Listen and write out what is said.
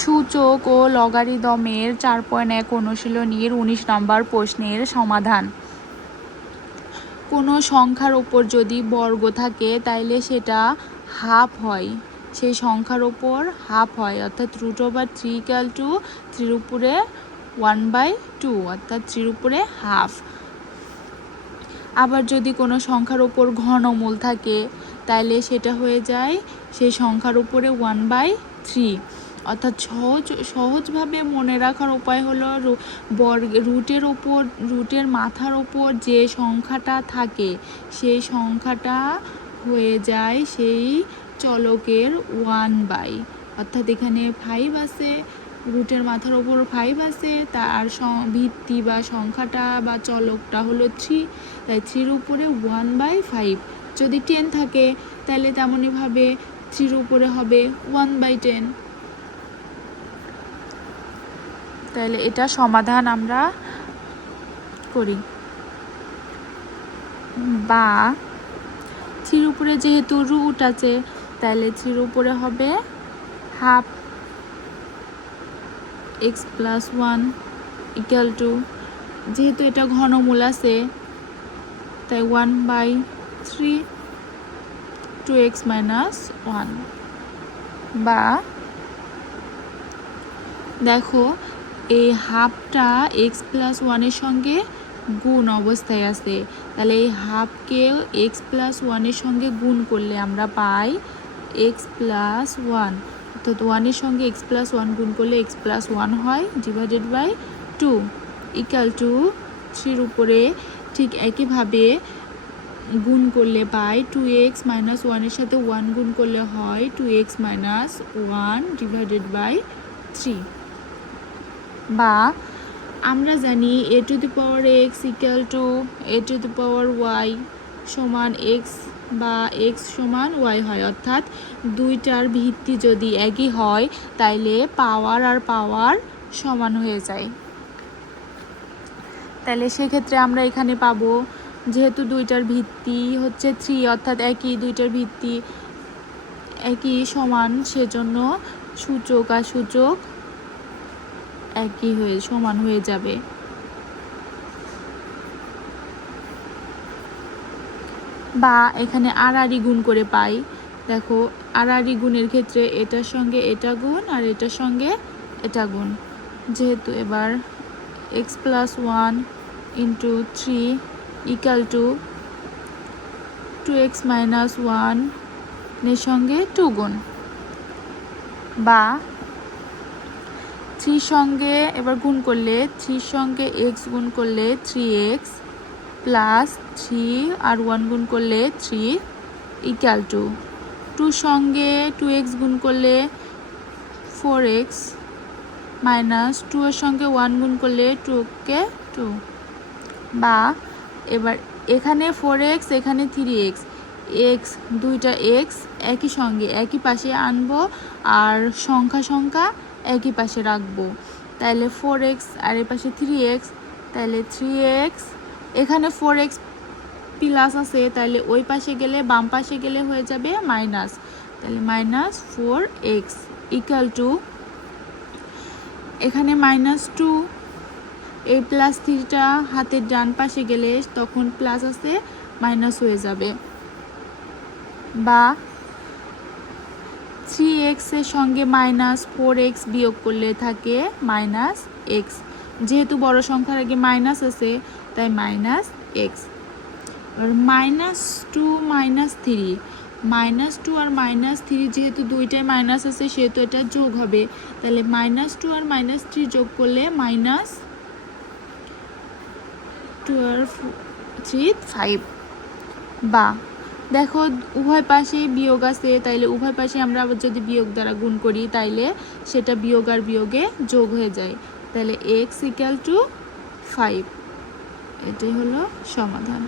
সূচক ও লগারিদমের 4.1 অনুশীলনীর 19 নম্বর প্রশ্নের সমাধান। কোনো সংখ্যার ওপর যদি বর্গ থাকে তাইলে সেটা হাফ হয়, সেই সংখ্যার ওপর হাফ হয়, অর্থাৎ √3 = 3 উপরে 1/2, অর্থাৎ 3 উপরে হাফ। আবার যদি কোনো সংখ্যার ওপর ঘনমূল থাকে তাইলে সেটা হয়ে যায় সেই সংখ্যার উপরে 1/3, অর্থাৎ সহজভাবে মনে রাখার উপায় হলো রুটের মাথার ওপর যে সংখ্যাটা থাকে সেই সংখ্যাটা হয়ে যায় সেই চলকের 1/, অর্থাৎ এখানে 5 আছে, রুটের মাথার ওপর 5 আছে, তার ভিত্তি বা সংখ্যাটা বা চলকটা হলো 3, তাই 3 উপরে 1/5। যদি 10 থাকে তাহলে তেমনইভাবে 3 উপরে হবে 1/10। তাহলে এটা সমাধান আমরা করি। বা 3 উপরে যেহেতু রুট আছে তাহলে 3 উপরে হবে হাফ x + 1 = যেহেতু এটা ঘনমূল আছে তাই 1/3 2x - 1। বা দেখো এই হাফটা x + 1 এর সঙ্গে গুণ অবস্থায় আছে, তাহলে এই হাফকে x + 1 এর সঙ্গে গুণ করলে আমরা পাই x + 1, অর্থাৎ 1 এর সঙ্গে x + 1 গুণ করলে x + 1 হয় /2 = 3 উপরে ঠিক একইভাবে গুণ করলে পাই 2x - 1 এর সাথে 1 গুণ করলে হয় 2x - 1 /3। বা আমরা জানি a⁴ x = a⁴y সমান x বা x সমান y হয়, অর্থাৎ দুইটার ভিত্তি যদি একই হয় তাইলে পাওয়ার আর পাওয়ার সমান হয়ে যায়। তাহলে সেক্ষেত্রে আমরা এখানে পাবো যেহেতু দুইটার ভিত্তি হচ্ছে 3, অর্থাৎ একই, দুইটার ভিত্তি একই সমান, সেজন্য সূচক আর সূচক একই সমান হয়ে যাবে। বা এখানে আড়াআড়ি গুণ করে পাই। দেখো আড়াআড়ি গুণের ক্ষেত্রে এটার সঙ্গে এটা গুণ আর এটার সঙ্গে এটা গুণ, যেহেতু এবার x + 1 × 3 = 2x - 1 এর সঙ্গে 2 গুণ। বা 3 সঙ্গে এবার গুণ করলে 3 সঙ্গে x গুণ করলে 3x + 3 আর 1 গুণ করলে 3 = 2 সঙ্গে 2x গুণ করলে 4x - 2 এর সঙ্গে 1 গুণ করলে 2 2। বা এবার এখানে 4x এখানে 3x, x দুইটা x একই সঙ্গে একই পাশে আনবো আর সংখ্যা একই পাশে রাখবো, তাহলে 4x আর এ পাশে 3x, তাহলে 3x এখানে 4x প্লাস আছে তাহলে ওই পাশে গেলে বাম পাশে গেলে হয়ে যাবে মাইনাস, তাহলে -4x = এখানে -2, এই +3টা হাতের ডান পাশে গেলে তখন প্লাস আছে মাইনাস হয়ে যাবে। বা 3x এর সঙ্গে -4x বিয়োগ করলে থাকে -x, যেহেতু বড় সংখ্যার আগে মাইনাস আছে তাই -x। আর -2 -3, -2 আর -3 যেহেতু দুইটাই মাইনাস আছে সেহেতু এটা যোগ হবে, তাহলে -2 আর -3 যোগ করলে -12 বা দেখো উভয় পাশে বিয়োগ আছে, তাইলে উভয় পাশে আমরা আবার যদি বিয়োগ দ্বারা গুণ করি তাইলে সেটা বিয়োগ আর বিয়োগে যোগ হয়ে যায়, তাহলে x = 5। এটাই হলো সমাধান।